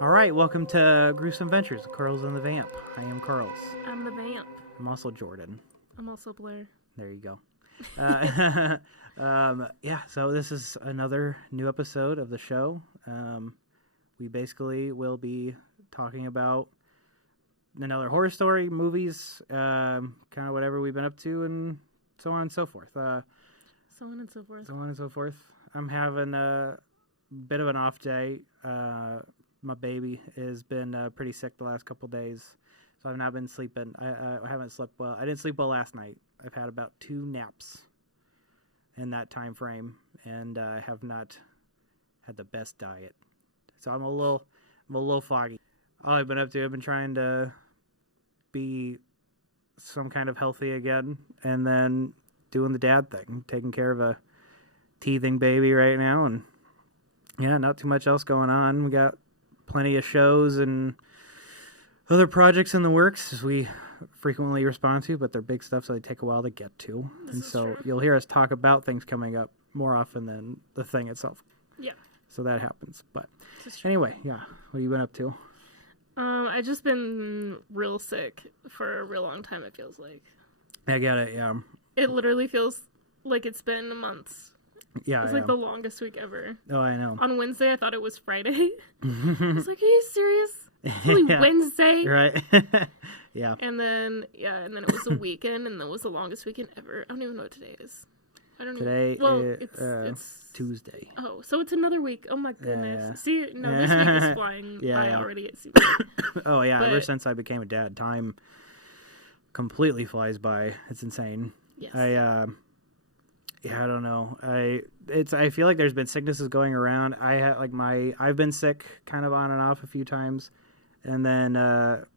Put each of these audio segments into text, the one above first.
All right, welcome to Gruesome Ventures, Curlz and the Vamp. I am Curlz. I'm the Vamp. I'm also Jordan. I'm also Blair. There you go. So this is another new episode of the show. We basically will be talking about another horror story, movies, kind of whatever we've been up to, and so on and so forth. So on and so forth. So on and so forth. I'm having a bit of an off day. My baby has been pretty sick the last couple days, so I've not been sleeping. I haven't slept well. I didn't sleep well last night. I've had about 2 naps in that time frame, and I have not had the best diet. So I'm a little foggy. All I've been up to, I've been trying to be some kind of healthy again, and then doing the dad thing, taking care of a teething baby right now, and yeah, not too much else going on. We got plenty of shows and other projects in the works, as we frequently respond to, but they're big stuff, so they take a while to get to. And so true. You'll hear us talk about things coming up more often than the thing itself. Yeah. So that happens. But anyway, yeah. What have you been up to? I just been real sick for a real long time, it feels like. I get it, yeah. It literally feels like it's been months. Yeah, It's like the longest week ever. Oh, I know. On Wednesday, I thought it was Friday. I was like, are you serious? It's only Wednesday? Right. Yeah. And then it was a weekend, and that was the longest weekend ever. I don't even know what today is. Today it's Tuesday. Oh, so it's another week. Oh my goodness. Yeah. See, no, this week is flying by already. It seems like. Oh yeah, But ever since I became a dad, time completely flies by. It's insane. Yes. I don't know. I feel like there's been sicknesses going around. I've been sick kind of on and off a few times, and then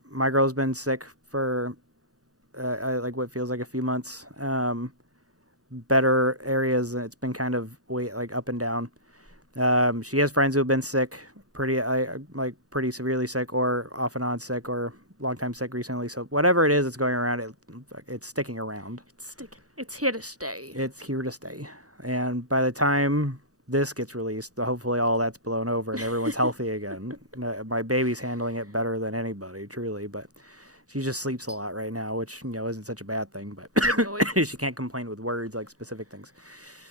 my girl's been sick for what feels like a few months. Better areas, it's been kind of up and down. She has friends who have been sick, pretty severely sick, or off and on sick, or long time sick recently. So whatever it is that's going around, it's sticking around. It's sticking. It's here to stay. It's here to stay. And by the time this gets released, hopefully all that's blown over and everyone's healthy again. My baby's handling it better than anybody, truly, but she just sleeps a lot right now, which isn't such a bad thing, but she can't complain with words, like specific things.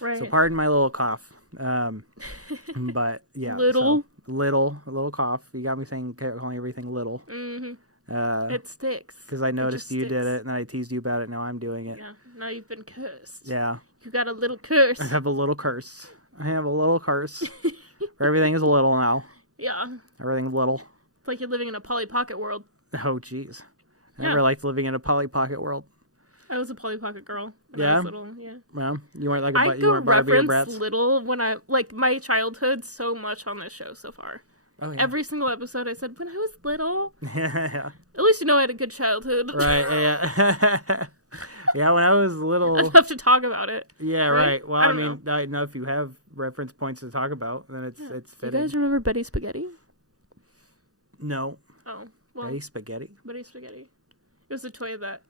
Right. So pardon my little cough. But yeah, a little cough. You got me calling everything little. Mm-hmm. It sticks. Because I noticed you did it, and then I teased you about it. Now I'm doing it. Yeah. Now you've been cursed. Yeah. You got a little curse. I have a little curse. Where everything is little now. Yeah. Everything's little. It's like you're living in a Polly Pocket world. Oh, jeez. I never liked living in a Polly Pocket world. I was a Polly Pocket girl when Yeah? I was little. Yeah. Well, you weren't like I you weren't Barbie or reference Bratz? little when I my childhood so much on this show so far. Oh, yeah. Every single episode I said, when I was little. Yeah. At least I had a good childhood. Right, yeah. Yeah, when I was little. Enough to talk about it. Yeah, right. Well, I don't know if you have reference points to talk about, then it's fitting. You guys remember Betty Spaghetti? No. Oh, well. Betty Spaghetti? Betty Spaghetti. It was a toy that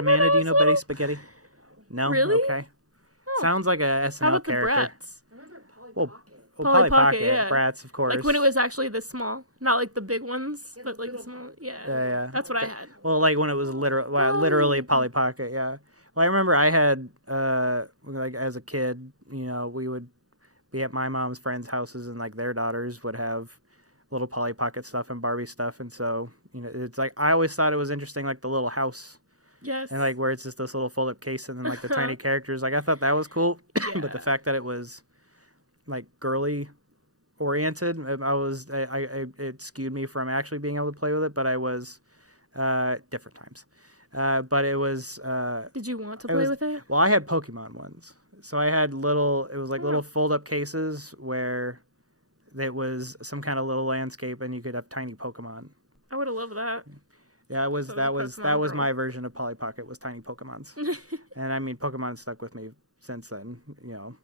Amanda, do you know Betty Spaghetti? No? Really? Okay. Oh. Sounds like a How SNL about character. the Bratz? Polly Polly Pocket, Pocket, yeah. Bratz, of course. Like when it was actually this small. Not like the big ones, but like the small. Yeah. Yeah. That's what I had. Well, like when it was literally Polly Pocket, yeah. Well, I remember I had, as a kid, we would be at my mom's friends' houses, and their daughters would have little Polly Pocket stuff and Barbie stuff, and so it's I always thought it was interesting, the little house. Yes. And where it's just this little fold-up case and then the tiny characters. I thought that was cool, Yeah. but the fact that it was girly oriented, it skewed me from actually being able to play with it. But I was different times. But it was. Did you want to play with it? Well, I had Pokemon ones, so I had little fold-up cases where it was some kind of little landscape, and you could have tiny Pokemon. I would have loved that. Yeah, that was my version of Polly Pocket, was tiny Pokemons. And Pokemon stuck with me since then,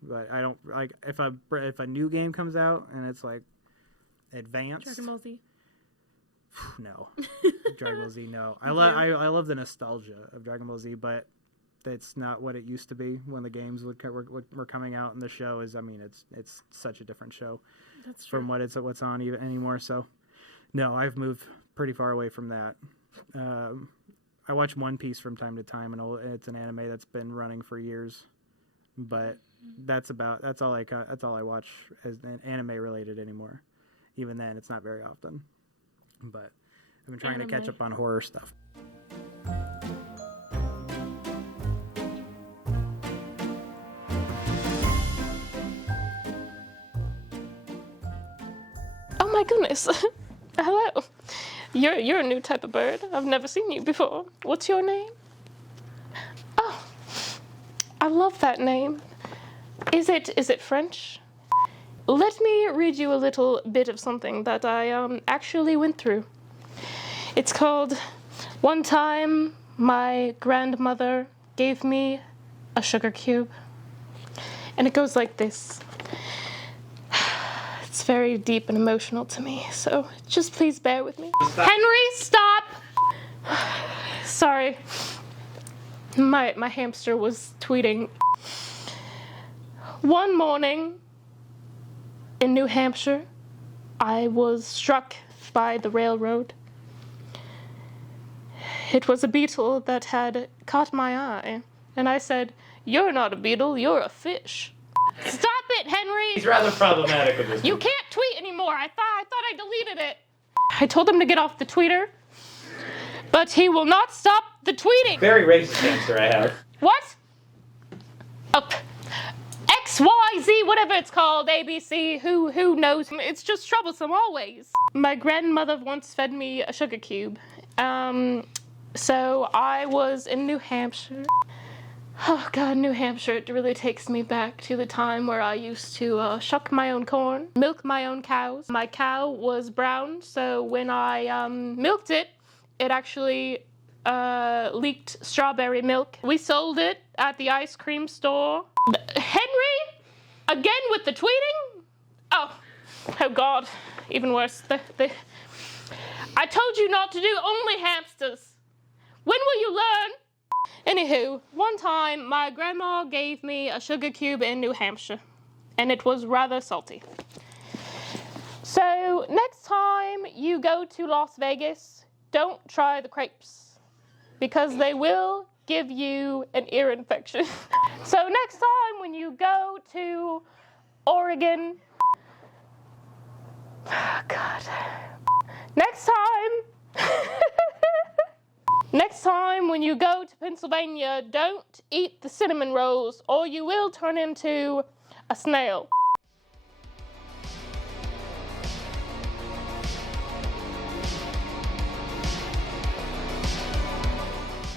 but I don't if a new game comes out and it's advanced. Dragon Ball Z. No. Dragon Ball Z, no. I love the nostalgia of Dragon Ball Z, but it's not what it used to be when the games were coming out, and the show is, it's such a different show. That's true. From what's on even anymore. So No, I've moved pretty far away from that. I watch One Piece from time to time, and it's an anime that's been running for years. But that's all I watch as anime related anymore. Even then, it's not very often. But I've been trying to catch up on horror stuff. Oh my goodness. Hello. You're a new type of bird. I've never seen you before. What's your name? Oh, I love that name. Is it French? Let me read you a little bit of something that I actually went through. It's called One Time My Grandmother Gave Me a Sugar Cube. And it goes like this. It's very deep and emotional to me, so just please bear with me. Stop. Henry, stop! Sorry. My hamster was tweeting. One morning in New Hampshire, I was struck by the railroad. It was a beetle that had caught my eye, and I said, "You're not a beetle, you're a fish." Stop it, Henry! He's rather problematic with this. You can't tweet anymore. I thought I deleted it. I told him to get off the tweeter, but he will not stop the tweeting. Very racist answer I have. What? XYZ, whatever it's called, ABC, who knows? It's just troublesome always. My grandmother once fed me a sugar cube. So I was in New Hampshire. Oh God, New Hampshire, it really takes me back to the time where I used to shuck my own corn, milk my own cows. My cow was brown, so when I milked it, it actually leaked strawberry milk. We sold it at the ice cream store. Henry? Again with the tweeting? Oh God, even worse. I told you not to do only hamsters. When will you learn? Anywho, one time my grandma gave me a sugar cube in New Hampshire, and it was rather salty. So next time you go to Las Vegas, don't try the crepes, because they will give you an ear infection. So next time when you go to Oregon, oh God, next time when you go to Pennsylvania, don't eat the cinnamon rolls or you will turn into a snail.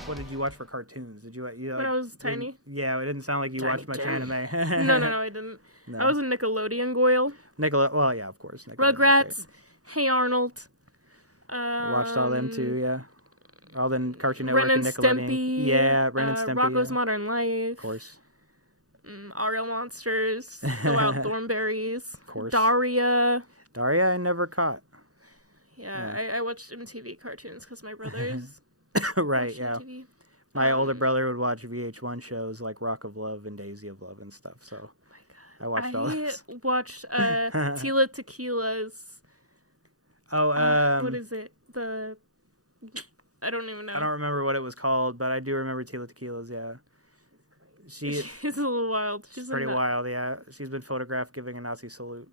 What did you watch for cartoons? Did you When I was tiny? Yeah, it didn't sound like you watched much anime. No, I didn't. No. I was a Nickelodeon goyle. Well, yeah, of course. Rugrats, Hey Arnold. Watched all them too, yeah. All the Cartoon Network Ren and Nickelodeon. Stimpy. Yeah, Ren and Stimpy. Rocko's Modern Life. Of course. Ariel Monsters. The Wild Thornberries. Of course. Daria. Daria I never caught. Yeah. I watched MTV cartoons because my brothers right, watched yeah. MTV. My older brother would watch VH1 shows like Rock of Love and Daisy of Love and stuff, so I watched all those. I watched Tila Tequila's. Oh, what is it? I don't even know. I don't remember what it was called, but I do remember Tila Tequila's, yeah. She's a little wild. She's pretty wild, yeah. She's been photographed giving a Nazi salute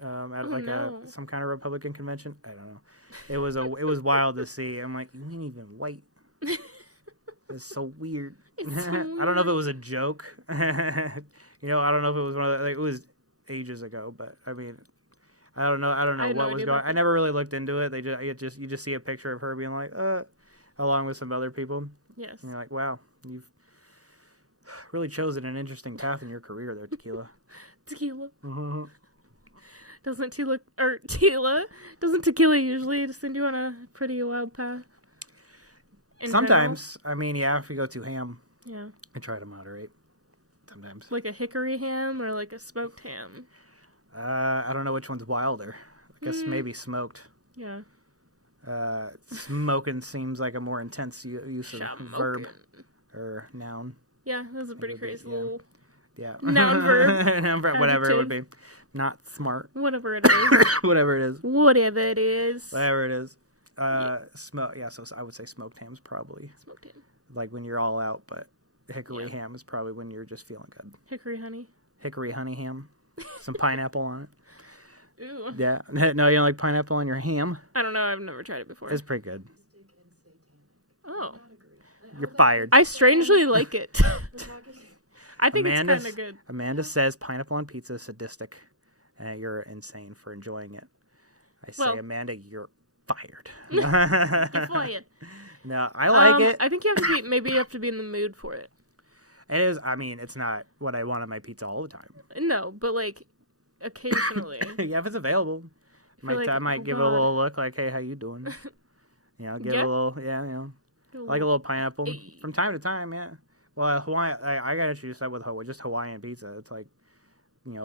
at some kind of Republican convention. I don't know. It was wild to see. I'm like, you ain't even white. It's so weird. It's so weird. I don't know if it was a joke. I don't know if it was one of it was ages ago, but I mean, I don't know what was going on. I never really looked into it. You just see a picture of her being like, along with some other people. Yes. And you're like, wow, you've really chosen an interesting path in your career there, Tequila. Tequila. Mm-hmm. Doesn't Tequila usually send you on a pretty wild path? Sometimes. General? I mean, yeah, if you go too ham. Yeah. I try to moderate. Sometimes. Like a hickory ham or like a smoked ham? I don't know which one's wilder. I guess maybe smoked. Yeah. Smoking seems like a more intense use of verb or noun. Yeah, that was a pretty crazy little Yeah. Noun, verb, Noun, verb, whatever it would be. adjective. Not smart. Whatever it is. Whatever it is. Whatever it is. Whatever it is. Smoke. Yeah, so I would say smoked ham's probably. Smoked ham. Like when you're all out, but hickory ham is probably when you're just feeling good. Hickory honey. Hickory honey ham. Some pineapple on it. Ooh. Yeah. No, you don't like pineapple on your ham? I don't know. I've never tried it before. It's pretty good. Oh. You're fired. I strangely like it. I think it's kind of good. Amanda says pineapple on pizza is sadistic, and you're insane for enjoying it. I say, Amanda, you're fired. You're fired. No, I like it. I think you have to be in the mood for it. It is. I mean, it's not what I want on my pizza all the time. No, but like occasionally. Yeah, if it's available, I might give it a little look, like, "Hey, how you doing?" You know, give it a little, like a little pineapple from time to time. Yeah. Well, Hawaiian. I got introduced that with just Hawaiian pizza. It's like,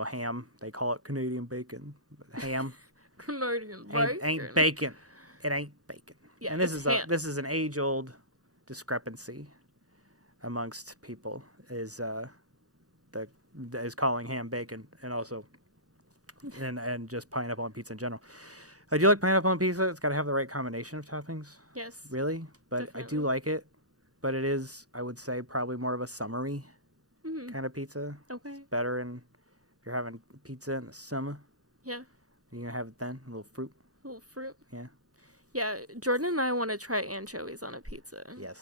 ham. They call it Canadian bacon. But ham. Canadian bacon. Ain't bacon. It ain't bacon. Yeah, and this is an age-old discrepancy amongst people is calling ham bacon, and also and just pineapple on pizza in general. I do like pineapple on pizza. It's got to have the right combination of toppings. Yes. Really, but definitely. I do like it. But it is, I would say, probably more of a summery kind of pizza. Okay. It's better if you're having pizza in the summer. Yeah. You're going to have it then, a little fruit. A little fruit. Yeah. Yeah, Jordan and I want to try anchovies on a pizza. Yes.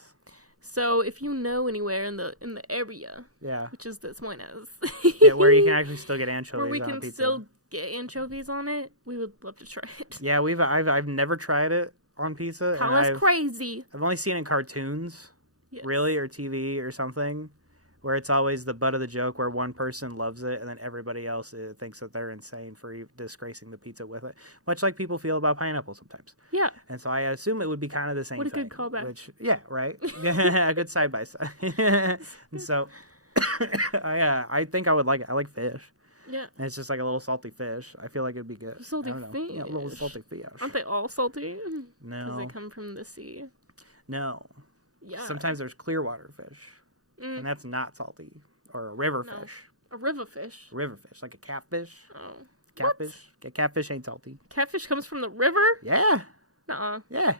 So if you know anywhere in the area, which is this point where you can actually still get anchovies on a pizza. Where we can still get anchovies on it, we would love to try it. Yeah, I've never tried it on pizza. Call us crazy. I've only seen it in cartoons. Yes. Really, or TV or something, where it's always the butt of the joke where one person loves it and then everybody else thinks that they're insane for disgracing the pizza with it, much like people feel about pineapple sometimes. Yeah. And so I assume it would be kind of the same thing. What a good callback. Right? A good side by side. And so I think I would like it. I like fish. Yeah. And it's just like a little salty fish. I feel like it'd be good. Salty fish? Yeah, a little salty fish. Aren't they all salty? No. Because they come from the sea. No. Yeah. Sometimes there's clear water fish, and that's not salty. Or a river fish. A river fish? A river fish, like a catfish. Oh. Catfish? What? Catfish ain't salty. Catfish comes from the river? Yeah. Nuh-uh. Yeah.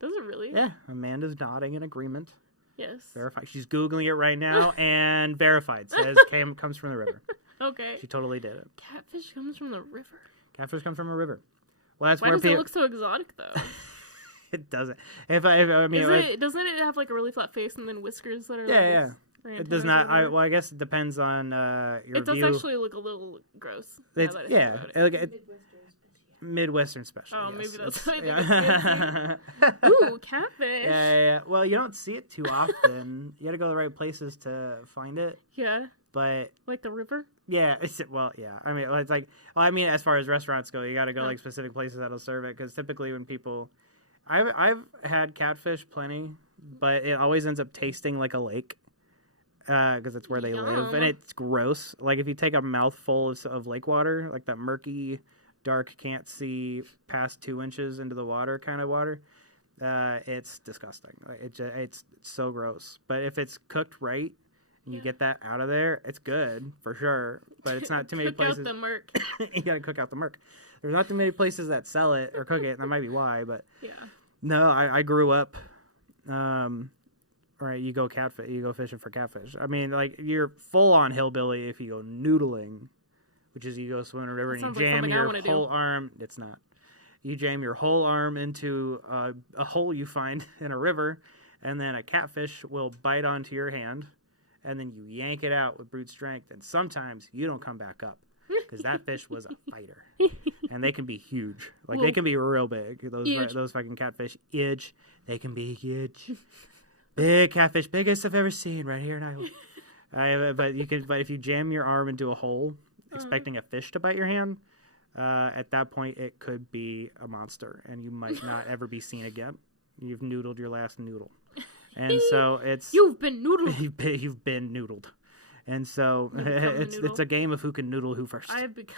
Does it really? Yeah. Amanda's nodding in agreement. Yes. Verified. She's Googling it right now, and verified. Says comes from the river. Okay. She totally did it. Catfish comes from the river? Catfish comes from a river. Well, that's Why does it look so exotic, though? It doesn't. I mean, doesn't it have like a really flat face and then whiskers that are? Yeah. It does not. I guess it depends on your view. It does actually look a little gross. Midwestern special. Oh, yes. maybe that's why. Ooh, catfish. Yeah. Well, you don't see it too often. You got to go to the right places to find it. Yeah. But like the river. Yeah. Yeah. I mean, it's like. Well, I mean, as far as restaurants go, you got to go like specific places that'll serve it, because typically when people. I've had catfish plenty, but it always ends up tasting like a lake, because it's where they live, and it's gross. Like if you take a mouthful of lake water, like that murky, dark, can't see past 2 inches into the water kind of water, it's disgusting. It's so gross. But if it's cooked right and you get that out of there, it's good for sure. But it's not too many places. Cook out the murk. You gotta cook out the murk. There's not too many places that sell it or cook it, and that might be why. But yeah. No, I grew up. Right, you go fishing for catfish. I mean, like you're full on hillbilly if you go noodling, which is you go swim in a river and you jam your whole arm. It's not. You jam your whole arm into a hole you find in a river, and then a catfish will bite onto your hand, and then you yank it out with brute strength, and sometimes you don't come back up because that fish was a fighter. And they can be huge. Like, they can be real big. Those fucking catfish. Huge. They can be huge. Big catfish. Biggest I've ever seen right here in Iowa. But if you jam your arm into a hole, expecting a fish to bite your hand, at that point, it could be a monster. And you might not ever be seen again. You've noodled your last noodle. And so it's... You've been noodled. You've been noodled. And so it's a game of who can noodle who first. I have become...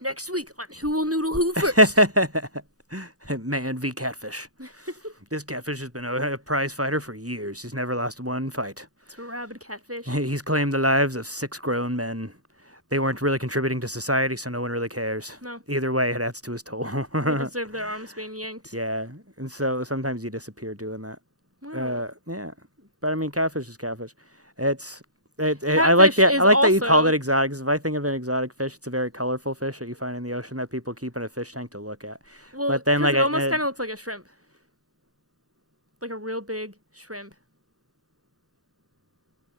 Next week on Who Will Noodle Who First? Man v. Catfish. This catfish has been a prize fighter for years. He's never lost one fight. That's right. rabid catfish. He's claimed the lives of 6 grown men. They weren't really contributing to society, so no one really cares. No. Either way, it adds to his toll. They deserve their arms being yanked. Yeah, and so sometimes you disappear doing that. Wow. Yeah, but I mean, catfish is catfish. I like Catfish is that you called also- it exotic. 'Cause if I think of an exotic fish, it's a very colorful fish that you find in the ocean that people keep in a fish tank to look at. Well, but then, like, it almost kind of looks like a shrimp. Like a real big shrimp.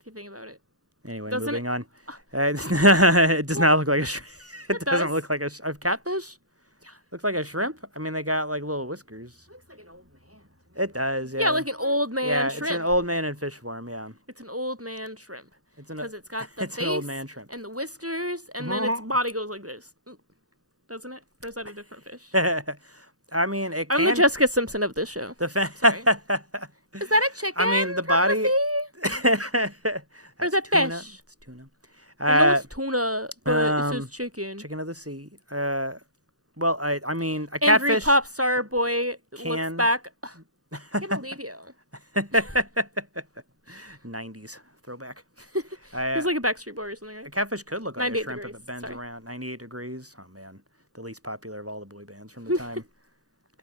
If you think about it. Anyway, Doesn't moving on. It does not look like a shrimp. It doesn't does. look like a catfish. Yeah. Looks like a shrimp. I mean, they got like little whiskers. Looks like an old man. It does. Yeah. Yeah, like an old man yeah, shrimp. it's an old man in fish form. Yeah. It's an old man shrimp. Because It's got the it's face an old man shrimp. and the whiskers, and then its body goes like this. Doesn't it? Or is that a different fish? I mean, it I'm the can. Jessica Simpson of this show. Sorry. Is that a chicken? I mean, the body. Or is it tuna. fish? It's tuna. I know it's tuna, but it says chicken. Chicken of the sea. Well, I mean, a Angry catfish. pop star boy looks can- back. I can't believe you. 90s throwback. He's like a Backstreet Boy or something, A right? catfish could look like a 98 shrimp if degrees, it bends sorry. around. 98 degrees. Oh man, the least popular of all the boy bands from the time.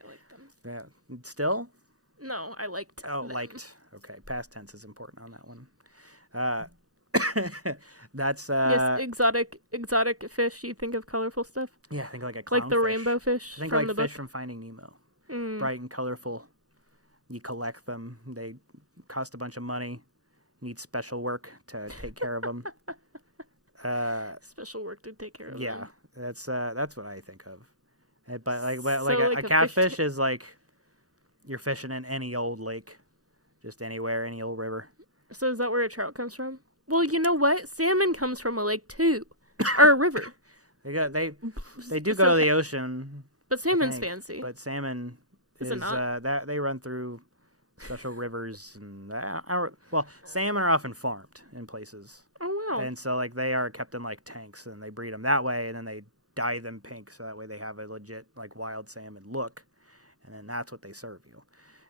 I like them. Yeah. Still? No, I liked Oh, them. liked. Okay, past tense is important on that one. That's Yes, exotic fish. You think of colorful stuff? yeah, I think like a Like the clownfish. rainbow fish I think from like the fish book? from Finding Nemo. Mm. Bright and colorful. You collect them. They cost a bunch of money. Need special work to take care of them. Special work to take care of Yeah, them. that's what I think of. But like So like like a a catfish fish is like you're fishing in any old lake, just anywhere, any old river. So is that where a trout comes from? Well, you know what? Salmon comes from a lake too, or a river. They do It's go to okay. the ocean. But I salmon's think, fancy. But salmon Is is it not? that they run through special rivers and well, salmon are often farmed in places, Oh wow. and so like they are kept in like tanks and they breed them that way, and then they dye them pink so that way they have a legit like wild salmon look, and then that's what they serve you.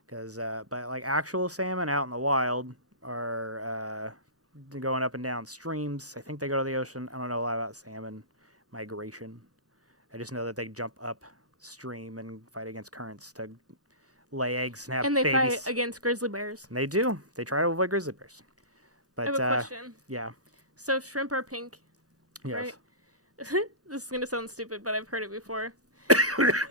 Because but like actual salmon out in the wild are going up and down streams. I think they go to the ocean. I don't know a lot about salmon migration. I just know that they jump upstream and fight against currents to lay eggs and have And they babies. fight against grizzly bears. And they do. They try to avoid grizzly bears. But I have a question. yeah. So shrimp are pink, Yes. right? This is gonna sound stupid, but I've heard it before.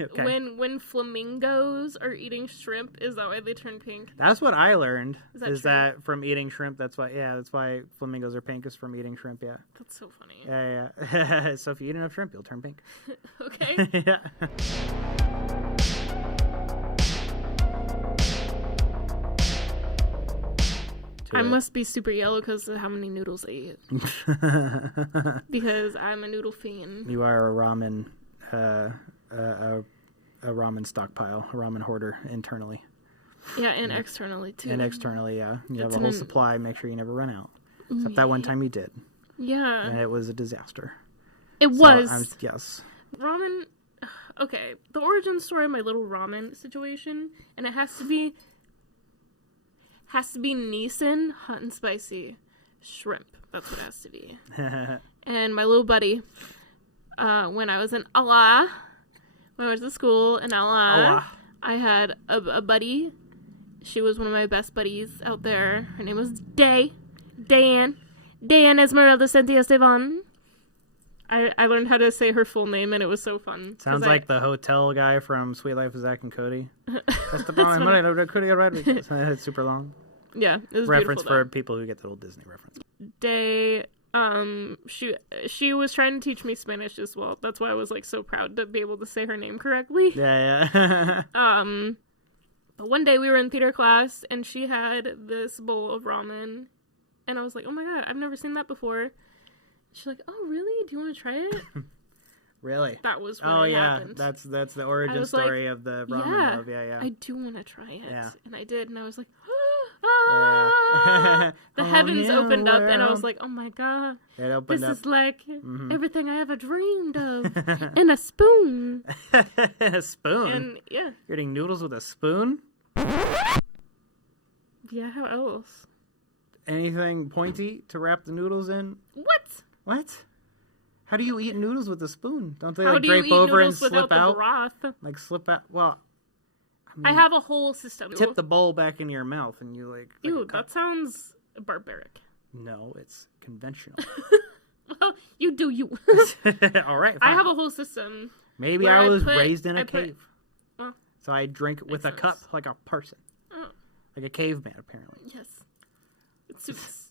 Okay. When flamingos are eating shrimp, is that why they turn pink? That's what I learned. Is that true? From eating shrimp? That's why flamingos are pink, is from eating shrimp. Yeah. That's so funny. Yeah. So if you eat enough shrimp, you'll turn pink. Okay. Yeah. I must be super yellow because of how many noodles I eat. Because I'm a noodle fiend. You are a ramen, a ramen stockpile, a ramen hoarder internally Yeah, and externally too. and externally. Yeah, you have It's a whole an- supply. Make sure you never run out. Except that one time you did, Yeah, and it was a disaster. it So was. yes. Ramen. Okay, the origin story of my little ramen situation, and it has to be Nissan hot and spicy shrimp. That's what it has to be. And my little buddy, when I was in Allah, when I was at school in Allah, I had a buddy. She was one of my best buddies out there. Her name was Dan Esmeralda Cynthia Esteban. I learned how to say her full name, and it was so fun. Sounds like the hotel guy from Sweet Life of Zack and Cody. That's the funny. problem. It's super long. Yeah, it was Reference beautiful, for people who get the old Disney reference. She was trying to teach me Spanish as well. That's why I was like so proud to be able to say her name correctly. Yeah. But one day we were in theater class and she had this bowl of ramen, and I was like, "Oh my god, I've never seen that before." She's like, "Oh really? Do you want to try it?" Really? That was when Oh it yeah, happened. that's the origin was story of the ramen yeah, love. Yeah. I do want to try it. Yeah. And I did, and I was like, Yeah. the Oh, heavens yeah, opened up, and I well. was like, "Oh my god, It opened this up. is like Mhm. everything I ever dreamed of in a spoon." A spoon. And yeah, You're eating noodles with a spoon? yeah. How else? anything pointy to wrap the noodles in? What? How do you eat noodles with a spoon? Don't they like drape over and slip out? Broth? Like slip out? Well, I have a whole system. Tip the bowl back into your mouth and you like... Ew, that sounds barbaric. No, it's conventional. Well, you do you. All right, fine. I have a whole system. Maybe I was raised in a cave. Well, so I drink with a cup like a person. Oh. Like a caveman, apparently. Yes. It suits.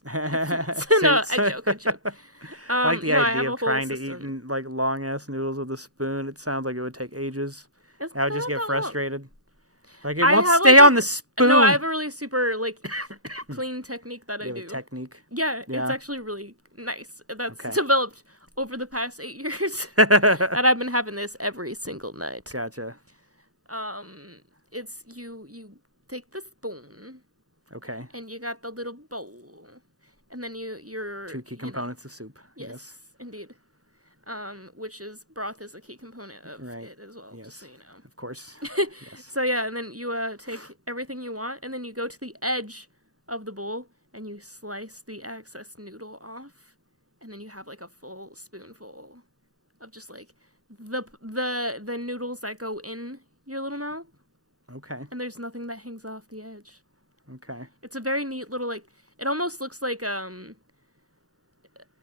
No, I joke. I like the idea of trying to eat like long ass noodles with a spoon. It sounds like it would take ages. I would just get frustrated. Like it won't stay on the spoon. No, I have a really super like clean technique that I do. Technique. Yeah, it's actually really nice. That's developed over the past 8 years, and I've been having this every single night. Gotcha. It's you take the spoon. Okay. And you got the little bowl, and then you're 2 key components of soup. Yes, indeed. Which is broth is a key component of it as well. Yes. Just so you know. Of course. Yes. So yeah, and then you take everything you want, and then you go to the edge of the bowl and you slice the excess noodle off, and then you have like a full spoonful of just like the noodles that go in your little mouth. Okay. And there's nothing that hangs off the edge. Okay. It's a very neat little like. It almost looks like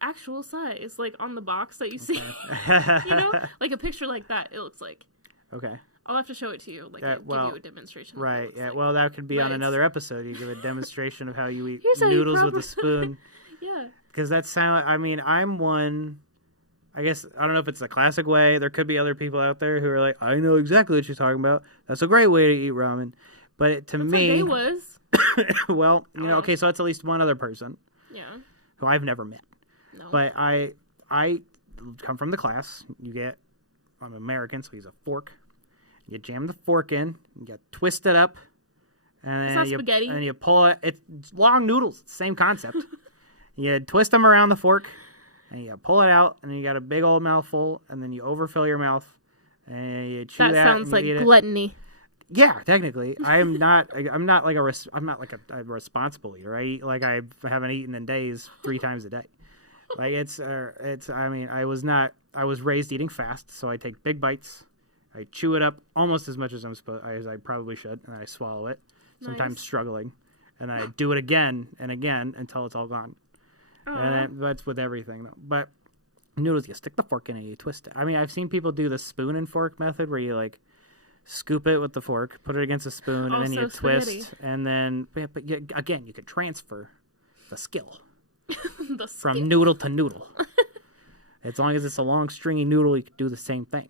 actual size, like on the box that you see. You know, like a picture like that. It looks like. Okay. I'll have to show it to you. Like, give you a demonstration. Right. Yeah. Like. Well, that could be on another episode. You give a demonstration of how you eat noodles with a spoon. Yeah. Because that sound. I mean, I'm one. I guess I don't know if it's the classic way. There could be other people out there who are like, I know exactly what you're talking about. That's a great way to eat ramen. But to me, what they was. Well, you know, okay, so it's at least one other person. Yeah. Who I've never met. No. But I come from the class. I'm American, so use a fork. You jam the fork in, you twist it up, and then you pull it. It's long noodles, same concept. You twist them around the fork, and you pull it out, and then you got a big old mouthful, and then you overfill your mouth, and you chew that. That sounds like gluttony. Yeah, technically, I'm not like a responsible eater. I eat like I haven't eaten in days 3 times a day. Like it's. I mean, I was raised eating fast, so I take big bites. I chew it up almost as much as as I probably should, and I swallow it. Sometimes struggling, and I do it again and again until it's all gone. And that's with everything, though. But noodles, you stick the fork in and you twist it. I mean, I've seen people do the spoon and fork method where you like scoop it with the fork, put it against a spoon, and then you twist, and then again you could transfer the skill from noodle to noodle. As long as it's a long stringy noodle, you could do the same thing.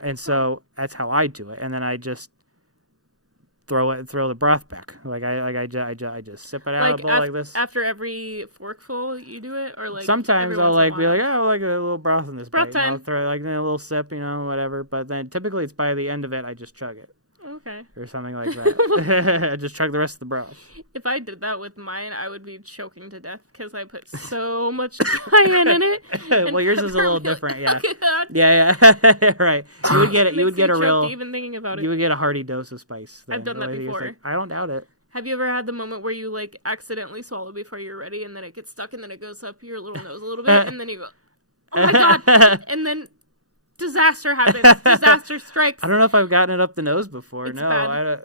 And so that's how I do it, and then I just throw the broth back. Like I just sip it out of the bowl like this. After every forkful, you do it, or like sometimes I'll like be like, oh, I like a little broth in this broth bite. time. I'll throw like a little sip, you know, whatever. But then typically it's by the end of it, I just chug it. Okay. Or something like that. I just chug the rest of the broth. If I did that with mine, I would be choking to death because I put so much cayenne in it. Well, yours is a little different, yeah. Yeah. Right. You would get it. You would get a real. Even thinking about it. You would get a hearty dose of spice. I've done that before. I don't doubt it. Have you ever had the moment where you like accidentally swallow before you're ready, and then it gets stuck, and then it goes up your little nose a little bit, and then you go, oh my god, and then disaster happens. Disaster strikes. I don't know if I've gotten it up the nose before. It's no, bad.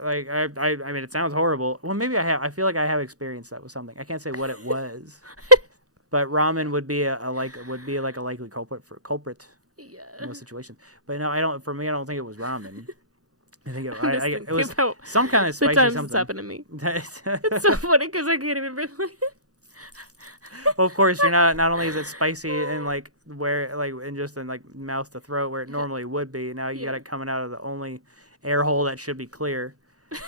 I mean, it sounds horrible. Well, maybe I have. I feel like I have experienced that with something. I can't say what it was, but ramen would be a likely culprit. Yeah. In those situations. But no, I don't. For me, I don't think it was ramen. I think it was some kind of spicy something. It's happened to me. It's so funny because I can't even breathe. Well, of course, you're not only is it spicy and like where like and just in like mouth to throat where it normally would be. Now you got it coming out of the only air hole that should be clear,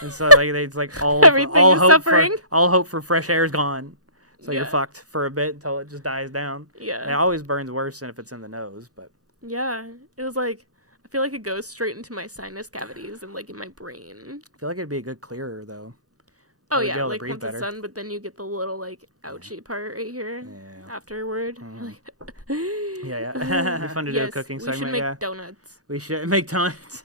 and so like it's like all hope for fresh air is gone. So you're fucked for a bit until it just dies down. Yeah, and it always burns worse than if it's in the nose. But yeah, it was like I feel like it goes straight into my sinus cavities and like in my brain. I feel like it'd be a good clearer though. Oh yeah, like with the sun, but then you get the little like ouchy part right here afterward. Yeah. It'd be fun to do a cooking segment. We should make donuts. We should make donuts.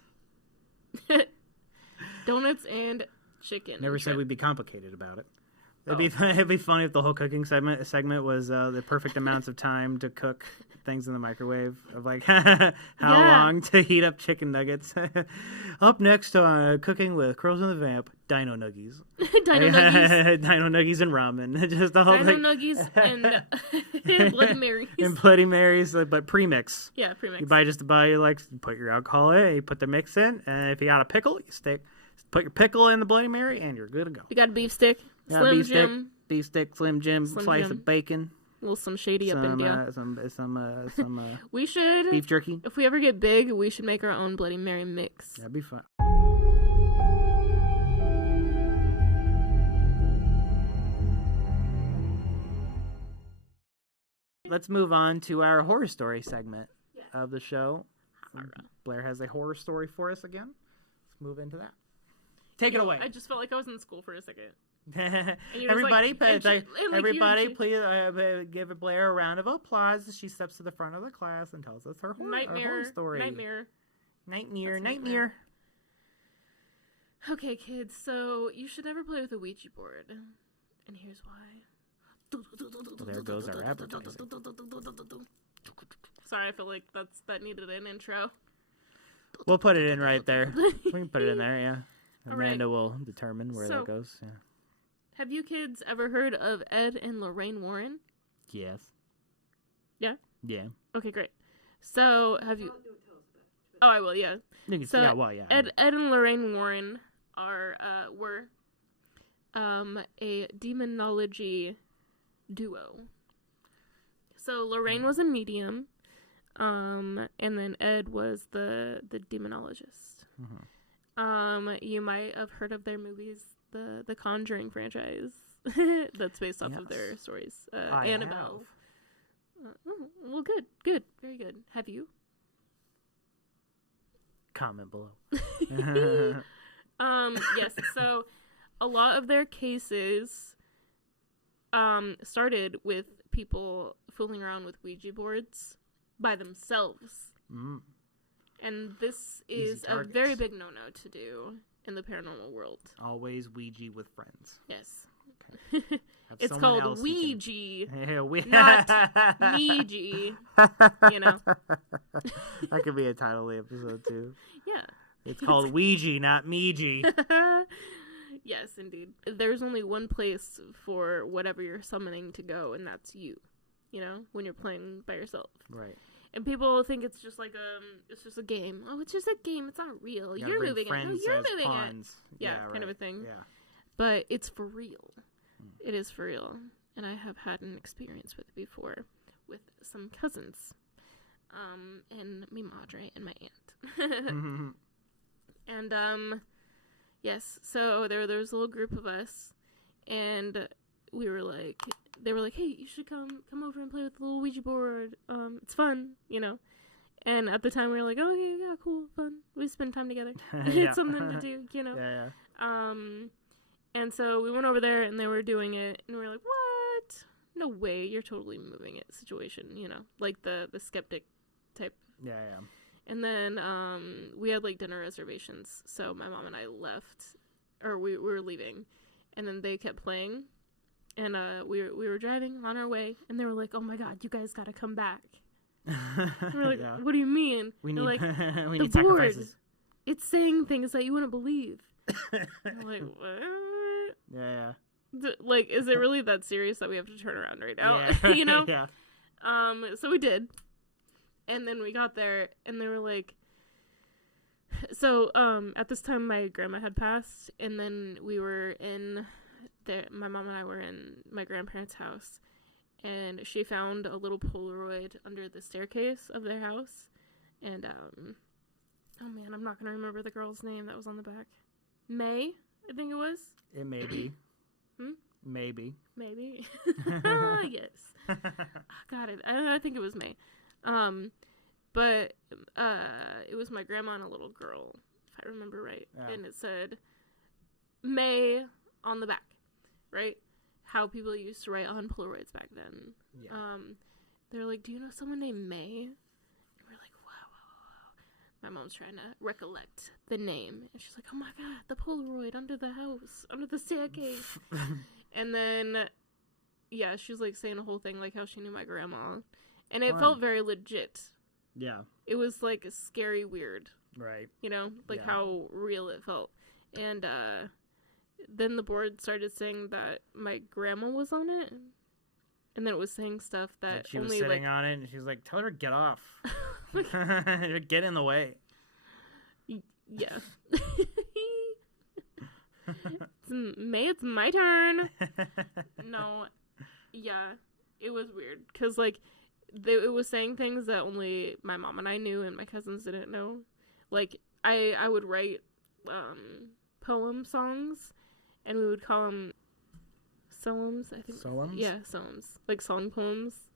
Donuts and chicken. Never said we'd be complicated about it. It'd be funny if the whole cooking segment was the perfect amounts of time to cook things in the microwave, of like how long to heat up chicken nuggets. Up next on Cooking with Curlz and the Vamp, Dino Nuggies. Dino Nuggies. Dino Nuggies and ramen. Just the whole Dino Nuggies and Bloody Marys. And Bloody Marys, but premix. Yeah, premix. You put your alcohol in, you put the mix in, and if you got a pickle, put your pickle in the Bloody Mary, and you're good to go. You got a beef stick, Slim Jim. Beef stick, Slim Jim, slice of bacon. A little some shady up India. Some we should beef jerky. If we ever get big, we should make our own Bloody Mary mix. That'd be fun. Let's move on to our horror story segment of the show. Blair has a horror story for us again. Let's move into that. Take it away. I just felt like I was in school for a second. Everybody, please give Blair a round of applause as she steps to the front of the class and tells us her horror story. Nightmare. Okay, kids, so you should never play with a Ouija board. And here's why. Well, there goes our advertising. Sorry, I feel like that needed an intro. We'll put it in right there. We can put it in there, yeah. Amanda will determine where that goes. Yeah. Have you kids ever heard of Ed and Lorraine Warren? Yes. Yeah? Yeah. Okay, great. So, have you... Oh, I will, yeah. Ed and Lorraine Warren were a demonology duo. So, Lorraine was a medium, and then Ed was the demonologist. Mm-hmm. You might have heard of their movies, the Conjuring franchise. That's based off of their stories. Annabelle. Well, good, very good. Have you? Comment below. Yes. So, a lot of their cases started with people fooling around with Ouija boards by themselves. Mm. And this is a very big no-no to do in the paranormal world. Always Ouija with friends. Yes. Okay. It's called Ouija, not Ouija. You know? That could be a title of the episode, too. Yeah. It's called Ouija, not Meiji. Yes, indeed. There's only one place for whatever you're summoning to go, and that's you. You know? When you're playing by yourself. Right. And people think it's just like it's just a game. Oh, it's just a game. It's not real. You're moving it. No, you're moving it. Yeah, kind of a thing. Yeah. But it's for real. It is for real. And I have had an experience with it before with some cousins. And me Madre and my aunt. And yes, so there was a little group of us, and they were like, hey, you should come over and play with the little Ouija board. It's fun, you know. And at the time we were like, oh yeah, cool, fun. We spend time together. It's something to do, you know. Yeah. And so we went over there and they were doing it, and we were like, what? No way, you're totally moving it situation, you know, like the skeptic type. Yeah. And then we had like dinner reservations, so my mom and I left, or we were leaving, and then they kept playing. And we were driving on our way, and they were like, "Oh my God, you guys gotta come back." And we're like, "What do you mean?" We need like, we the need board, sacrifices. it's saying things that you wouldn't believe. I'm like, what? Yeah. Like, is it really that serious that we have to turn around right now? Yeah. You know? Yeah. So we did, and then we got there, and they were like, so at this time my grandma had passed, and then we were in. My mom and I were in my grandparents' house, and she found a little Polaroid under the staircase of their house, and oh man, I'm not gonna remember the girl's name that was on the back. May, I think it was. It may be. Maybe. Yes. Got it. I think it was May. But it was my grandma and a little girl, if I remember right, and it said May on the back. Right? How people used to write on Polaroids back then. Yeah. They're like, do you know someone named May? And we're like, wow. My mom's trying to recollect the name. And she's like, oh my God, the Polaroid under the house, under the staircase. And then, yeah, she was, like, saying a whole thing, like, how she knew my grandma. And it felt very legit. Yeah. It was, like, a scary weird. Right. You know? Like, how real it felt. And, then the board started saying that my grandma was on it. And then it was saying stuff that she only, was sitting on it, and she was like, tell her to get off. Get in the way. Yeah. It's my turn. No. Yeah. It was weird. Because, like, it was saying things that only my mom and I knew and my cousins didn't know. Like, I would write poem songs, and we would call them Solemns, I think. Solemns? Yeah, Solemns. Like song poems.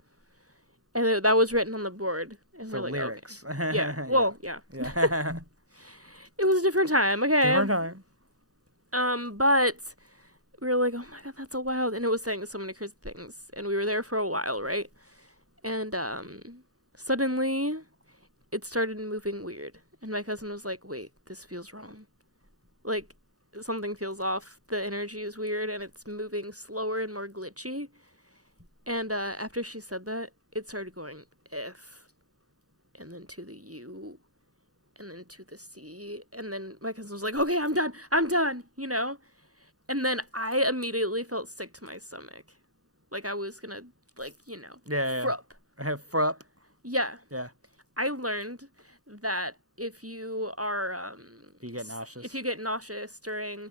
And that was written on the board. And So we're like, lyrics. okay. Yeah. Well, yeah. Yeah. It was a different time, okay? Different time. But we were like, oh my god, that's so wild. And it was saying so many crazy things. And we were there for a while, right? And suddenly it started moving weird. And my cousin was like, wait, this feels wrong. Like, something feels off. The energy is weird, and it's moving slower and more glitchy. And after she said that, it started going F, and then to the U, and then to the C, and then my cousin was like, okay, I'm done, you know? And then I immediately felt sick to my stomach. Like, I was gonna, like, you know, frup. Frup. Yeah. Yeah. I learned that if you are, You get nauseous. If you get nauseous during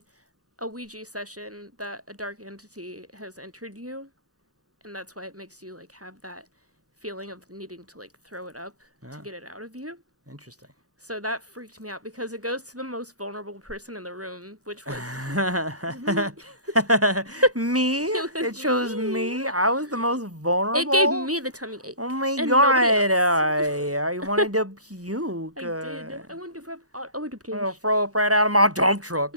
a Ouija session, that a dark entity has entered you, and that's why it makes you, like, have that feeling of needing to, like, throw it up to get it out of you. Interesting. So that freaked me out because it goes to the most vulnerable person in the room, which was me. It chose me. I was the most vulnerable. It gave me the tummy ache. Oh my and god! I wanted to puke. I did. I wanted to throw up all over the place. I'll throw up right out of my dump truck.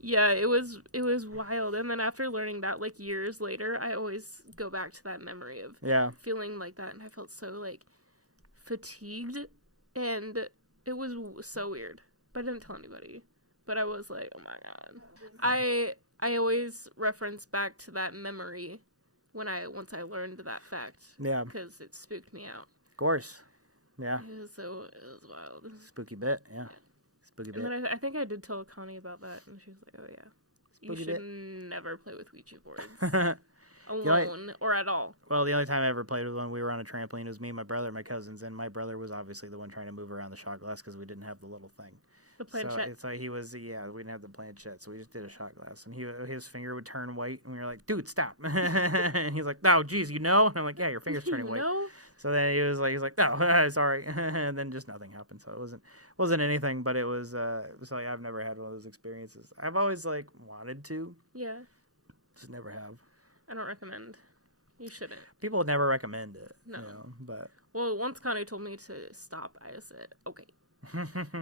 Yeah, it was wild. And then after learning that, like, years later, I always go back to that memory of feeling like that, and I felt so, like, fatigued, and it was so weird. But I didn't tell anybody. But I was like, oh my god. I always reference back to that memory once I learned that fact. Yeah. Because it spooked me out. Of course. Yeah. It was wild. Spooky bit, yeah. Spooky bit. And then I think I did tell Connie about that, and she was like, oh yeah. Spooky You should bit. never play with Ouija boards. Alone or at all. Well, the only time I ever played with one, we were on a trampoline. It was me, my brother, and my cousins, and my brother was obviously the one trying to move around the shot glass because we didn't have the little thing. The planchette. So he was, we didn't have the planchette, so we just did a shot glass, and his finger would turn white, and we were like, dude, stop. And he's like, no, geez, you know? And I'm like, yeah, your finger's turning white. No? So then he was like, no, sorry. And then just nothing happened. So it wasn't anything, but it was like, I've never had one of those experiences. I've always, like, wanted to. Yeah. Just never have. I don't recommend. You shouldn't. People would never recommend it. No. You know, but. Well, once Connie told me to stop, I said, okay.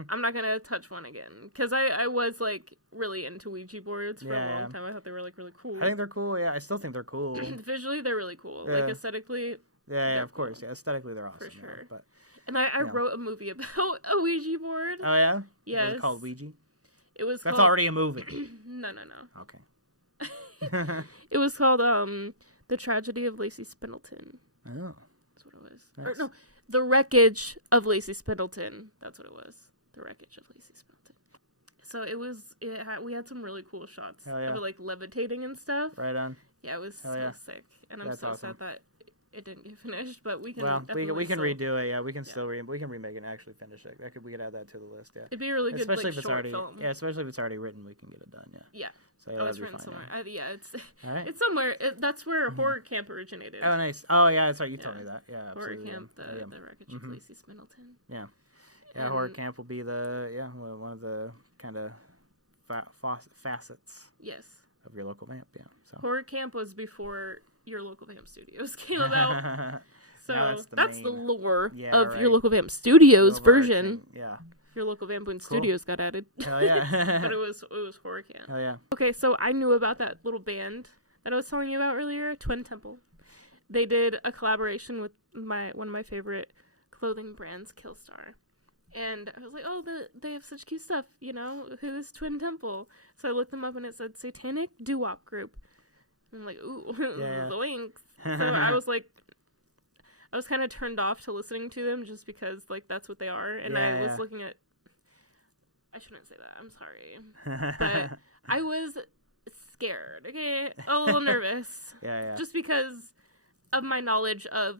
I'm not going to touch one again. Because I was, like, really into Ouija boards for a long time. I thought they were, like, really cool. I think they're cool, yeah. I still think they're cool. Visually, they're really cool. Yeah. Like, aesthetically. Yeah, of course. Yeah, aesthetically, they're awesome. For sure. Yeah, but, and I wrote a movie about a Ouija board. Oh, yeah? Yes. Was it called Ouija? It was That's already a movie. No. Okay. It was called, The Tragedy of Lacey Spindleton. Oh. That's what it was. Nice. Or, no, The Wreckage of Lacey Spindleton. That's what it was. The Wreckage of Lacey Spindleton. So we had some really cool shots of it, like, levitating and stuff. Right on. Yeah, it was sick. And I'm so sad that it didn't get finished, but we can we can redo it. Yeah, we can still we can remake it and actually finish it. We could add that to the list. Yeah, it'd be a really good, especially like, if it's short already film. Yeah, especially if it's already written, we can get it done. Yeah. Yeah. So yeah, it's written somewhere. Yeah. It's right. It's somewhere. That's where Horror Camp originated. Oh, nice. Oh, yeah, that's right. You told me that. Yeah, Horror absolutely. Camp, the Wreckage of Lacey Spindleton. Yeah. Yeah, Horror Camp will be one of the kind of facets. Yes. Of your local vamp. Yeah. So Horror Camp was before your local vamp studios came about. So that's the lore of your local vamp studios version. Yeah. Your local Vampoon Studios got added. Hell yeah. But it was Horror Camp. Hell yeah. Okay, so I knew about that little band that I was telling you about earlier, Twin Temple. They did a collaboration with one of my favorite clothing brands, Killstar. And I was like, oh, they have such cute stuff, you know? Who is Twin Temple? So I looked them up and it said Satanic Doo-Wop Group. And I'm like, ooh, Yeah. zoinks. So I was like, I was kind of turned off to listening to them just because, like, that's what they are. And I was looking at, I shouldn't say that, I'm sorry. But I was scared, okay? A little nervous. Yeah. Just because of my knowledge of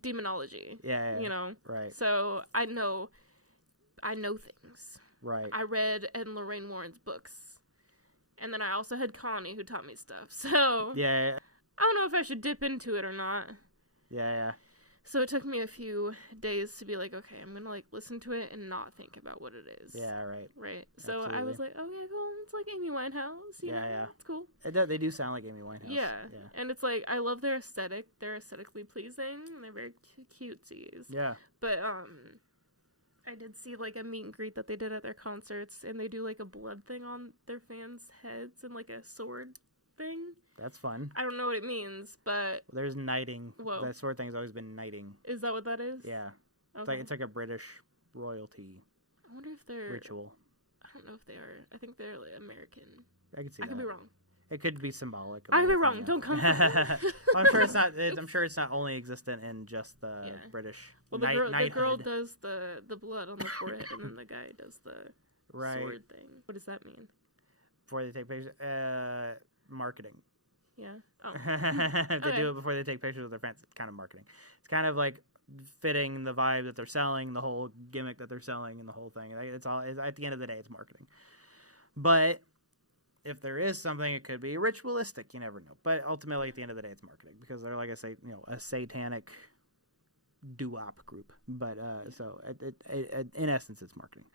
demonology. Yeah. You know? Right. So I know things. Right. I read Ed Lorraine Warren's books. And then I also had Connie who taught me stuff. So Yeah. I don't know if I should dip into it or not. Yeah. So it took me a few days to be like, okay, I'm going to like listen to it and not think about what it is. Yeah, right. Right. So Absolutely. I was like, okay, cool. It's like Amy Winehouse. You know? It's cool. They do sound like Amy Winehouse. Yeah. And it's like, I love their aesthetic. They're aesthetically pleasing. And they're very cutesies. Yeah. But, I did see like a meet and greet that they did at their concerts. And they do like a blood thing on their fans' heads and like a sword thing. That's fun. I don't know what it means, but... There's knighting. Whoa. That sort of thing's always been knighting. Is that what that is? Yeah. Okay. It's like a British royalty I wonder if they're... ritual. I don't know if they are... I think they're like American. I can see that. I could be wrong. It could be symbolic. I could be wrong. Don't come for me. I'm sure it's not. I'm sure it's not only existent in just the British. Well, the girl does the blood on the forehead, and then the guy does the sword thing. What does that mean? Before they take pictures, marketing. Yeah. Oh. If they do it before they take pictures with their fans, it's kind of marketing. It's kind of like fitting the vibe that they're selling, the whole gimmick that they're selling, and the whole thing. It's all. At the end of the day, it's marketing. But if there is something, it could be ritualistic. You never know. But ultimately, at the end of the day, it's marketing because they're, like I say, a satanic doo-wop group. But so in essence, it's marketing.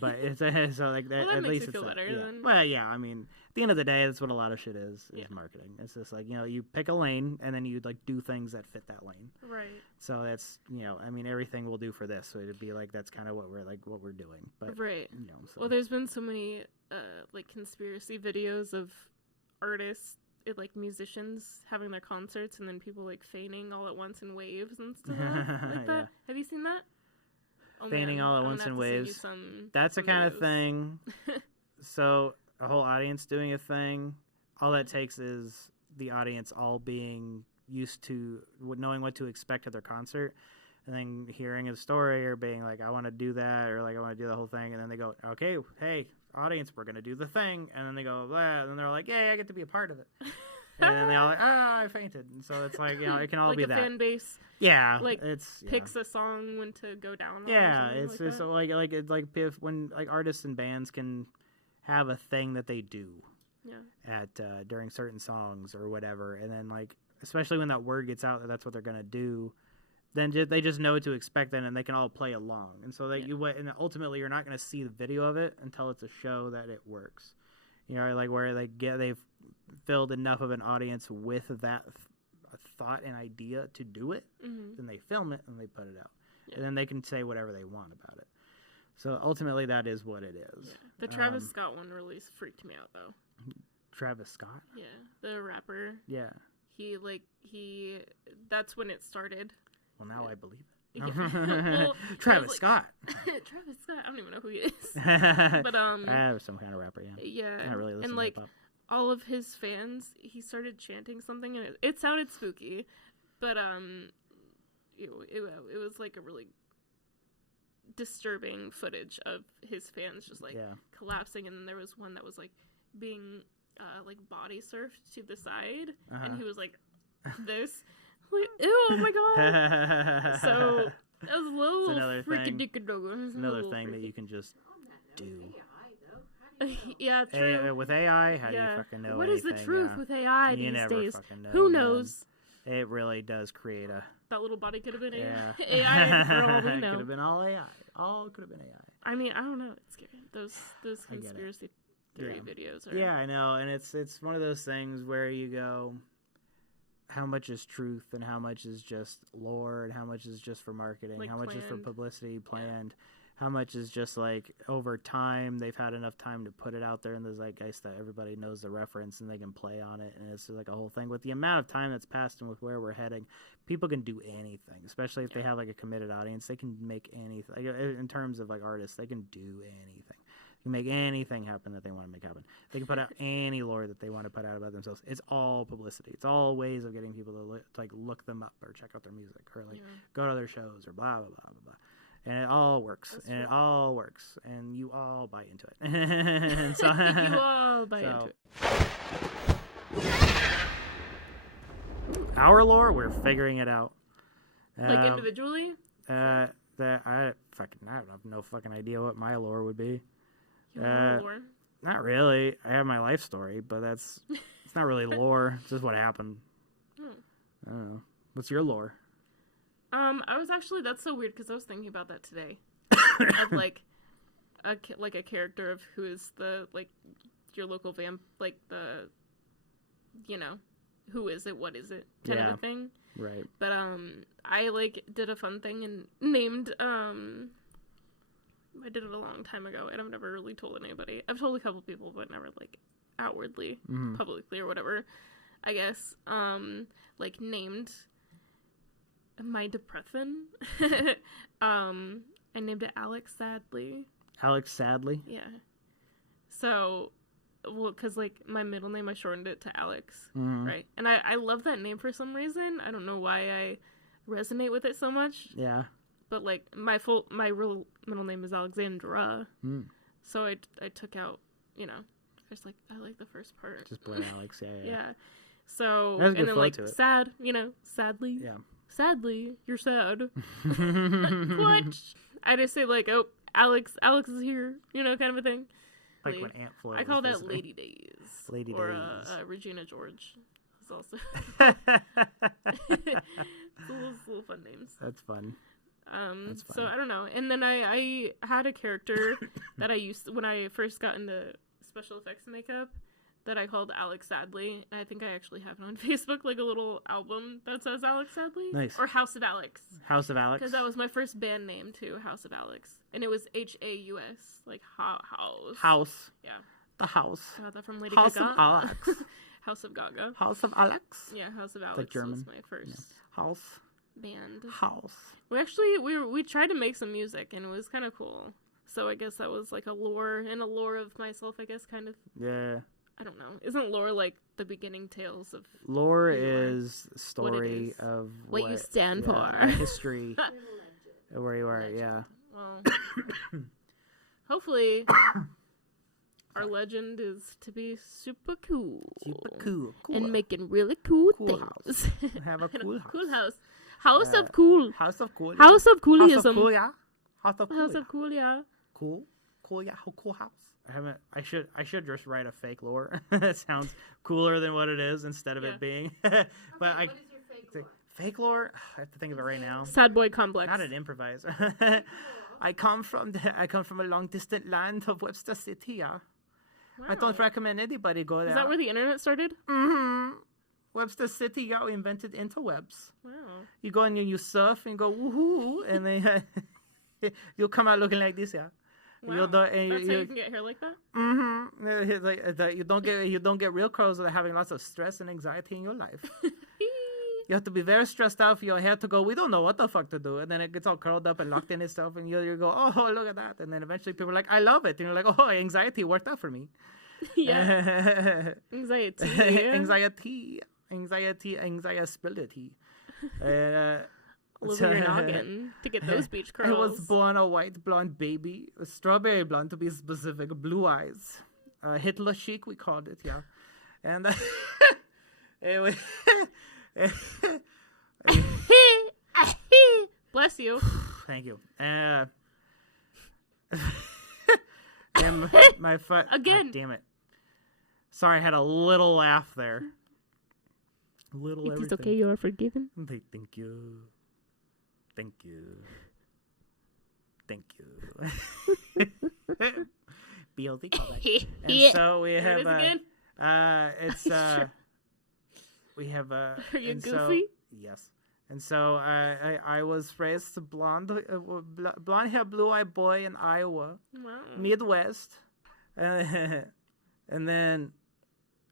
But it's so like well, that at makes least it feel better. Yeah. Then. Well, yeah. I mean, at the end of the day, that's what a lot of shit is marketing. It's just like you pick a lane and then you like do things that fit that lane. Right. So that's I mean, everything we'll do for this. So it'd be like that's kind of what we're doing. But right. So. Well, there's been so many like conspiracy videos of artists, like musicians having their concerts and then people like feigning all at once in waves and stuff like that. Yeah. Have you seen that? Oh, feigning all at once in waves. That's the kind of thing. So a whole audience doing a thing. All that takes is the audience all being used to knowing what to expect at their concert, and then hearing a story or being like, "I want to do that," or like, "I want to do the whole thing," and then they go, "Okay, hey, audience, we're gonna do the thing," and then they go, blah, and then they're like, "Yay, I get to be a part of it." And then they all like, I fainted. And so it's like, it can all like be a that. fan base. Yeah, like it's picks a song when to go down on. Yeah, it's like just like if when like artists and bands can have a thing that they do. Yeah. At during certain songs or whatever, and then like especially when that word gets out that that's what they're gonna do, then they just know what to expect then, and they can all play along. And so that and ultimately you're not gonna see the video of it until it's a show that it works. Like where they've filled enough of an audience with that thought and idea to do it, then they film it and they put it out, and then they can say whatever they want about it. So ultimately, that is what it is. Yeah. The Travis Scott one really freaked me out though. Travis Scott? Yeah, the rapper. Yeah. He that's when it started. Well, now I believe it. Yeah. Well, Travis Scott. Travis Scott. I don't even know who he is. But some kind of rapper. Yeah. Yeah. I don't really listen and like to hip-hop. all of his fans, he started chanting something, and it sounded spooky, but it was like a really disturbing footage of his fans just like collapsing, and then there was one that was like being like body surfed to the side, and he was like this. Like, ew, oh my god. So that was a little freaking another thing that you can just do. Yeah, true. With AI, how do you fucking know what anything? Is the truth with AI you these never days? Fucking know, Who man. knows? It really does create a... That little body could have been AI. AI for all we know. It could have been all AI. All could have been AI. I mean, I don't know. It's scary. Those conspiracy theory videos are... Yeah, I know. And it's one of those things where you go, how much is truth and how much is just lore and how much is just for marketing, like how much planned. is for publicity, planned. how much is just like over time they've had enough time to put it out there in the zeitgeist that everybody knows the reference and they can play on it, and it's just like a whole thing. With the amount of time that's passed and with where we're heading, people can do anything, especially if they have like a committed audience. They can make anything. Like, in terms of like artists, they can do anything. They can make anything happen that they want to make happen. They can put out any lore that they want to put out about themselves. It's all publicity. It's all ways of getting people to like look them up or check out their music or like go to their shows or blah blah blah blah blah. And it all works. It all works. And you all buy into it. And so, you all buy into it. Our lore, we're figuring it out. Like individually? I have no fucking idea what my lore would be. You have lore? Not really. I have my life story, but it's not really lore. It's just what happened. I don't know. What's your lore? I was actually, that's so weird because I was thinking about that today. Of like a character of who is the, like, your local vamp, like the, you know, who is it, what is it, kind of a thing. Right. But, I, like, did a fun thing and named, I did it a long time ago, and I've never really told anybody. I've told a couple people, but never, like, outwardly, publicly, or whatever, I guess. Like, named my depression. I named it Alex Sadly. Alex Sadly? Yeah. So, well, because, like, my middle name, I shortened it to Alex, right? And I love that name for some reason. I don't know why I resonate with it so much. Yeah. But, like, my real middle name is Alexandra. So I took out, you know, I just, like, I like the first part. Just plain Alex, yeah. So, and then, like, sad, you know, sadly. Yeah. Sadly, you're sad. What? I just say, like, oh, Alex is here, you know, kind of a thing. Like when Aunt Floyd I call that Lady Days. Lady or, Days. Regina George is also. little fun names. That's fun. That's fun. So I don't know. And then I had a character that I used when I first got into special effects makeup that I called Alex Sadly. And I think I actually have it on Facebook, like a little album that says Alex Sadly. Nice. Or House of Alex. House of Alex? Because that was my first band name, too, House of Alex. And it was Haus, like house. House. Yeah. The house. Got that from Lady House Gaga. of Alex. House of Gaga. House of Alex? Yeah, House of Alex like German. was my first House. band. House. We actually, we tried to make some music, and it was kind of cool. So I guess that was like a lore of myself, I guess, kind of. Yeah. I don't know. Isn't lore like the beginning tales of lore is story of what you stand for, history, where you are. Legend. Yeah. Well, hopefully, our legend is to be super cool, and making really cool things. House. Have a cool house. Cool house. House of cool. House of cool. House of coolieism. House of cool, yeah. House of cool. House of cool, yeah. Cool. Cool, yeah. How cool house. I should just write a fake lore that sounds cooler than what it is instead of it being. But what is your fake lore? Fake lore? I have to think of it right now. Sad boy complex. Not an improviser. I come from a long distant land of Webster City. Yeah. Wow. I don't recommend anybody go there. Is that where the internet started? Mm-hmm. Webster City, yeah, we invented interwebs. Wow. You go and you surf and go woohoo, and then you'll come out looking like this, yeah. Wow. That's how you can get hair like that? Mm-hmm. Like, you don't get real curls without having lots of stress and anxiety in your life. You have to be very stressed out for your hair to go, we don't know what the fuck to do. And then it gets all curled up and locked in itself. And you go, oh, look at that. And then eventually people are like, I love it. And you're like, oh, anxiety worked out for me. Yeah. Anxiety. Anxiety. All over your noggin to get those beach curls. I was born a white blonde baby, a strawberry blonde to be specific, blue eyes. Hitler chic, we called it, yeah. And anyway, bless you. Thank you. And my foot again. Damn it! Sorry, I had a little laugh there. It is okay. You are forgiven. Thank you. Thank you. Thank you. BLT callback. And so we have we have Are you goofy? So, yes. And so I was raised blonde hair, blue eyed boy in Iowa, Midwest, and then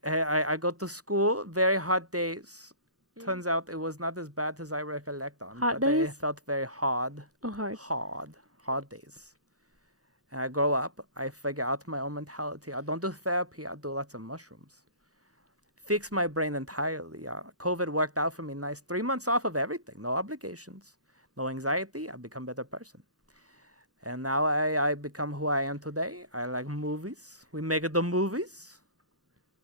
I go to school. Very hot days. Turns out it was not as bad as I recollect on. Hot but days? It felt very hard. Oh, hard. Hard days. And I grow up. I figure out my own mentality. I don't do therapy. I do lots of mushrooms. Fix my brain entirely. COVID worked out for me nice. 3 months off of everything. No obligations. No anxiety. I become a better person. And now I become who I am today. I like movies. We make the movies.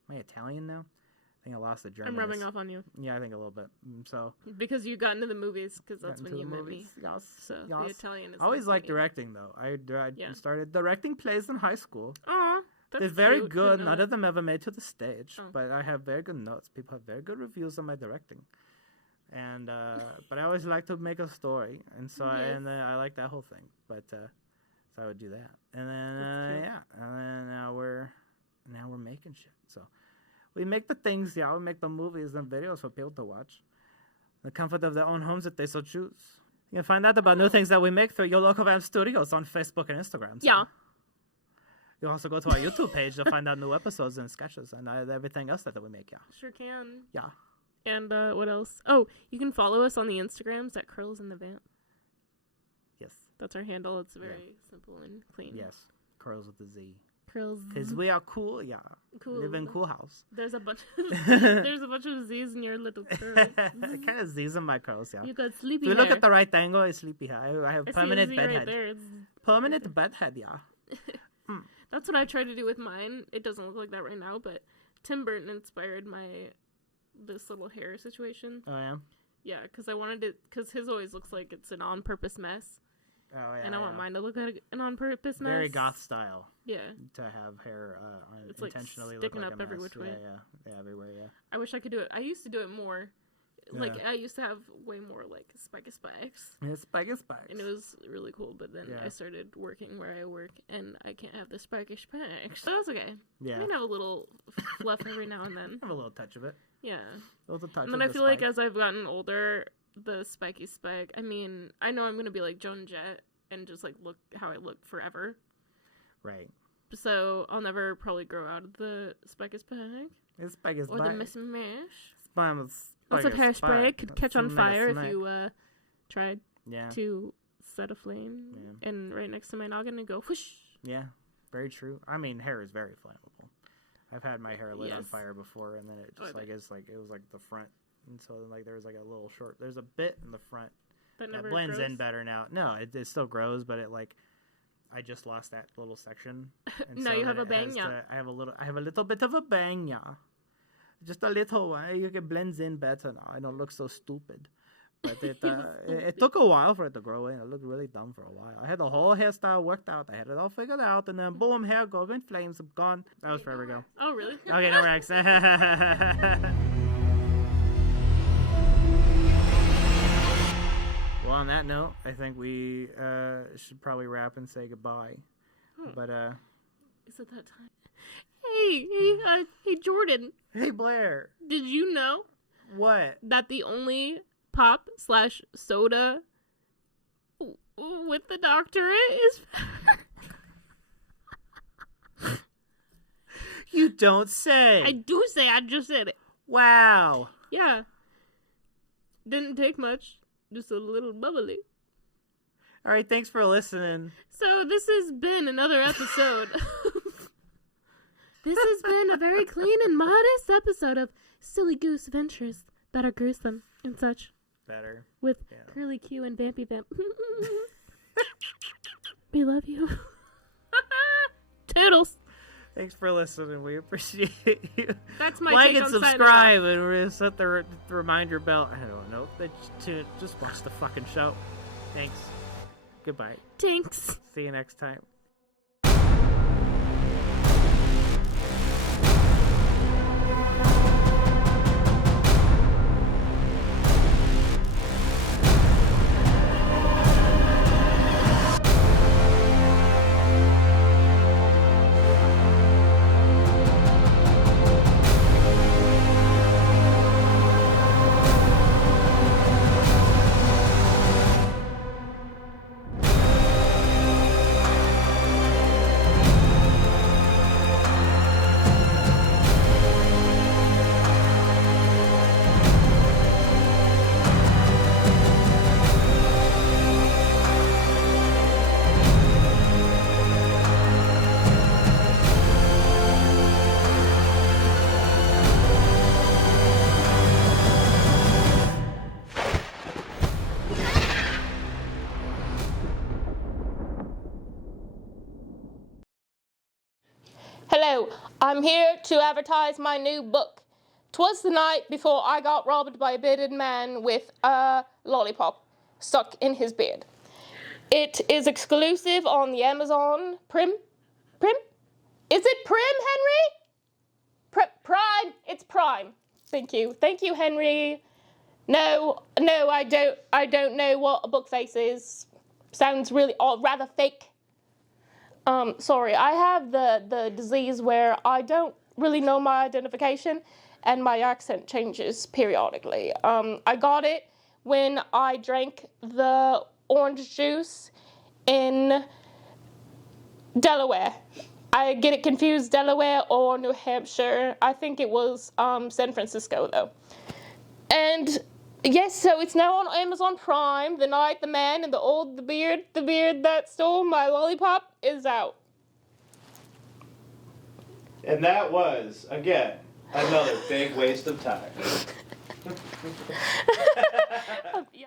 Am I Italian now? I think I lost the German. I'm rubbing off on you. Yeah, I think a little bit. So because you got into the movies, because that's when you met me. Yes. So yes. the Italian is. I always liked directing, though. I started directing plays in high school. Aw, that's They're very cute. good. None of them ever made to the stage, Oh. but I have very good notes. People have very good reviews on my directing, and but I always like to make a story, and so I like that whole thing. But so I would do that, and then and then now we're making shit. So. We make the things, we make the movies and videos for people to watch. The comfort of their own homes if they so choose. You can find out about new things that we make through your local Vamp Studios on Facebook and Instagram. So. Yeah. You also go to our YouTube page to find out new episodes and sketches and everything else that we make, Sure can. Yeah. And what else? Oh, you can follow us on the Instagrams at Curlz in the Vamp. Yes. That's our handle. It's very simple and clean. Yes. Curlz with the Z. Curlz. Because we are cool, Cool. We live in cool house. There's a bunch of Z's in your little curls. Kind of Z's in my curls, You got sleepy If you hair. look at the right angle, it's sleepy hair. I have permanent bedhead. Right there. It's Permanent bedhead, That's what I try to do with mine. It doesn't look like that right now, but Tim Burton inspired this little hair situation. Oh, yeah? Yeah, because I wanted it, because his always looks like it's an on-purpose mess. Oh, yeah. And I want mine to look like an on-purpose mess. Very goth style. Yeah. To have hair It's intentionally like sticking look like up a every mess. which way. Yeah, everywhere, I wish I could do it. I used to do it more. Like, Yeah. I used to have way more, like, spiky spikes. Yeah, spikes. And it was really cool, but then I started working where I work, and I can't have the spiky spikes. But that's okay. Yeah. I can have a little fluff every now and then. Have a little touch of it. Yeah. A little touch And then of I the feel like spike. as I've gotten older, the spiky spike, I mean, I know I'm going to be like Joan Jett and just, like, look how I look forever. Right. So I'll never probably grow out of the spiky spike. It's spikes. Or the mismatch. Lots Lots of hairspray could catch on fire if you tried Yeah. to set a flame and right next to my noggin and go whoosh. Yeah. Very true. I mean, hair is very flammable. I've had my hair lit on Yes. fire before, and then it just it was like the front, and so then like there was like a little short. There's a bit in the front That that never blends grows. in better now. No, it still grows, but it like I just lost that little section. And Now so you have then a it has bang, I have a little bit of a bang, yeah. Just a little one. It blends in better now. I don't look so stupid. But it took a while for it to grow in. It looked really dumb for a while. I had the whole hairstyle worked out. I had it all figured out, and then boom, hair goes in flames. I'm gone. That was forever ago. Oh, really? Okay, no next. Well, on that note, I think we should probably wrap and say goodbye. But Is it that time? Hey, Jordan. Hey, Blair. Did you know What? that the only pop/soda with the doctorate is... You don't say. I do say, I just said it. Wow. Yeah. Didn't take much. Just a little bubbly. All right, thanks for listening. So this has been another episode. This has been a very clean and modest episode of Silly Goose Adventures that are gruesome and such. Better. With Curly Q and Vampy Vamp. We love you. Toodles. Thanks for listening. We appreciate you. That's my like take and on signing subscribe and set the reminder bell. I don't know. Just watch the fucking show. Thanks. Goodbye. Thanks. See you next time. No, I'm here to advertise my new book. 'Twas the night before I got robbed by a bearded man with a lollipop stuck in his beard. It is exclusive on the Amazon Prime? Is it Prime, Henry? Prime? It's Prime. Thank you, Henry. No, I don't know what a book face is. Sounds really rather fake. Sorry, I have the disease where I don't really know my identification and my accent changes periodically. I got it when I drank the orange juice in Delaware. I get it confused, Delaware or New Hampshire. I think it was San Francisco, though. And yes, so it's now on Amazon Prime. The Night, the Man, and the beard that stole my lollipop is out. And that was, again, another big waste of time. Yeah.